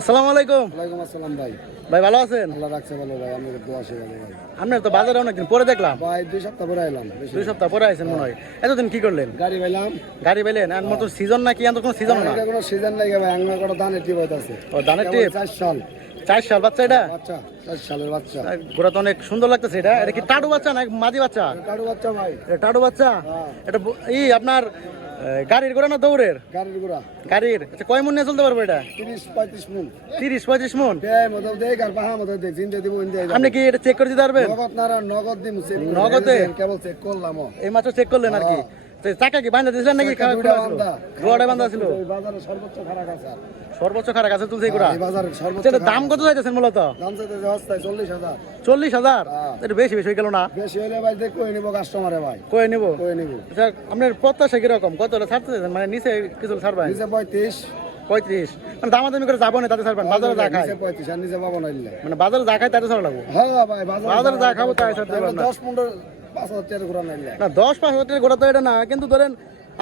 আসসালামু আলাইকুম। ওয়ালাইকুম আসসালাম ভাই। ভাই ভালো আছেন? আল্লাহ রাখছে ভালো ভাই, আমি দোয়া আছে ভালো ভাই। আপনার তো বাজারে অনেকদিন পরে দেখলাম। ভাই 2 সপ্তাহ পরে আইলাম। 2 সপ্তাহ পরে আইছেন মনে হয়। এতদিন কি করলেন? গাড়ি পাইলাম। গাড়ি পেলেন? আর মতো সিজন নাকি? আর কোনো সিজন না, এটা কোনো সিজন নাই ভাই, আঙ্গুর কত ধানের টিপ হইতাছে। ও ধানের টিপ? 4 সাল 4 সাল বাচ্চা এটা? বাচ্চা, 4 সালের বাচ্চা। ঘোড়া তো অনেক সুন্দর লাগতেছে। এটা কি টাডু বাচ্চা না মাদি বাচ্চা? কাড়ু বাচ্চা ভাই। এটা টাডু বাচ্চা। এটা আপনার গাড়ির ঘোড়া না দৌড়ের? গাড়ির গুড়া। গাড়ির। আচ্ছা কয় মন নিয়ে চলতে পারবো এটা? 30-35 মণ। 30-35 মন। এই মতো দেখ আর বাহা মতো দেখ, জিন্দে দিব ইন্দে। আপনি কি এটা চেক করে দিতে পারবেন? নগদ নারা নগদ দিমু, চেক করে। নগদে? কেবল চেক করলাম। এই মাত্র চেক করলেন আর কি? তো চাকা কি বাঁধা দিয়েছিলেন নাকি? রোডে বাঁধা ছিল? এই বাজারে সর্বোচ্চ খারাপ আছে। সর্বোচ্চ খারাপ আছে তুলছে এগুলা? এই বাজারে সর্বোচ্চ এটা দাম কত চাইতেছেন মূলত? দাম চাইতেছে হস্তায় 40,000। 40,000? এটা বেশি বেশি হয়ে গেল না? বেশি হলে ভাই দেখ কই নিব কাস্টমারে ভাই। কয়ে নিব? কই নিব। আচ্ছা আপনার প্রত্যাশা কিরকম? কত হলে ছাড়তে চাইছেন? মানে নিচে কিছু ছাড়বেন? নিচে 35। 35? মানে দামাদামি করে যাবো না তাতে ছাড়বেন? বাজারে যা খায়? নিচে 35 আর নিচে পাবো না ইল্লে। মানে বাজারে যা খায় তাতে ছাড়া লাগবো? হ্যাঁ ভাই বাজারে যা খাবো তাই ছাড়তে পারবেন না? 10-15 5,000 টাকা ঘোরা না ইল্লে। না 10-5 হাজার ঘোড়া তো এটা না, কিন্তু ধরেন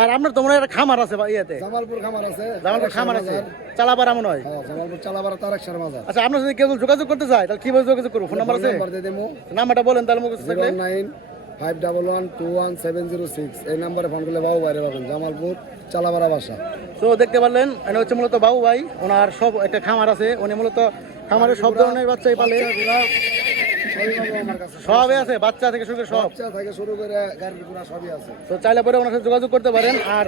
আর আপনার তো মনে হয় একটা খামার আছে বা ইয়েতে? জামালপুর খামার আছে। জামালপুর খামার আছে, চালাপাড়া মনে হয়। হ্যাঁ জামালপুর চালাপাড়া তারাকশার মাজার। আচ্ছা আপনার যদি কেউ যোগাযোগ করতে চায় তাহলে কিভাবে যোগাযোগ করবো? ফোন নাম্বার আছে? নাম্বার দিয়ে দেবো। নাম্বারটা বলেন তাহলে মুখস্থ থাকলে। 0951121706। এই নম্বরে ফোন করলে বাবু বাইরে পাবেন, জামালপুর চালাপাড়া বাসা। তো দেখতে পারলেন এটা হচ্ছে মূলত বাবু ভাই, ওনার সব একটা খামার আছে, উনি মূলত খামারের সব ধরনের বাচ্চাই পালে। সবই আছে, বাচ্চা থেকে শুরু করে সব। বাচ্চা থেকে শুরু করে গাড়ির ঘোড়া সবই আছে। তো চাইলে পরে ওনার সাথে যোগাযোগ করতে পারেন। আর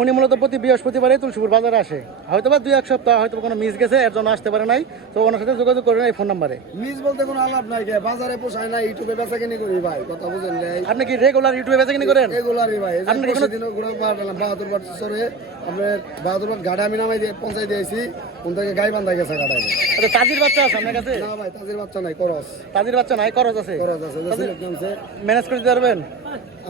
উনি মূলত প্রতি বৃহস্পতিবারে তুলসীপুর বাজারে আসে। হয়তো বা 2-1 সপ্তাহ হয়তো কোনো মিস গেছে, এর জন্য আসতে পারে নাই। তো ওনার সাথে যোগাযোগ করবেন এই ফোন নাম্বারে। মিস বলতে কোনো আলাপ নাই, কে বাজারে পোষায় না, ইউটিউবে বেচা কিনি করি ভাই, কথা বুঝেন নাই। আপনি কি রেগুলার ইউটিউবে বেচাকিনি করেন? রেগুলারই ভাই। আপনি কি কোনো দিনও ঘোড়া মারলাম বাহাদুরবাদ চরে। আপনার বাহাদুরবাদ গাড়ি আমি নামাই দিয়ে পৌঁছাই দিয়েছি, কোন থেকে গাই বান্ধা গেছে গাড়াই। আচ্ছা তাজির বাচ্চা আছে আপনার কাছে? না ভাই তাজির বাচ্চা নাই, করস। তাজির বাচ্চা নাই, করজ আছে? করস আছে, সিলেক্ট নামছে। ম্যানেজ করে দিতে পারবেন?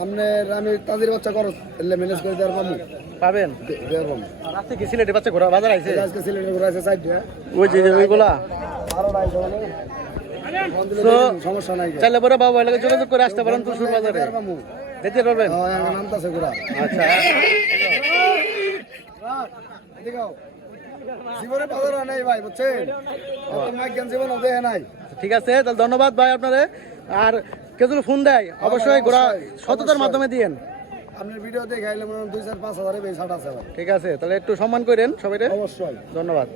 আপনার আমি তাজির বাচ্চা করস এলে ম্যানেজ করে দেওয়ার পাবো। পাবেন? দেখুন আর আজকে কি সিলেটের বাচ্চা ঘোরা বাজার আইছে? আজকে সিলেটের ঘোড়া আছে সাইডে। ওই যে ওইগুলা আরো নাই মানে সমস্যা নাই। চাইলে পরে বাবু ভাইয়ের লাগে যোগাযোগ করে আসতে পারেন তুলসীপুর বাজারে, দেখতে পারবেন। হ্যাঁ নামতাছে ঘোড়া। আচ্ছা জীবনে বাজার নাই ভাই, বুঝছেন? মাইকেন জীবন হবে নাই। ঠিক আছে, তাহলে ধন্যবাদ ভাই আপনারে। আর কেউ যদি ফোন দেয় অবশ্যই ঘোরা সততার মাধ্যমে দিয়েন। আপনার ভিডিও দেখে আইলে মনে হয় 2-4-5 হাজারে বেশ ছাড় আছে। ঠিক আছে, তাহলে একটু সম্মান করেন সবাই। অবশ্যই ধন্যবাদ।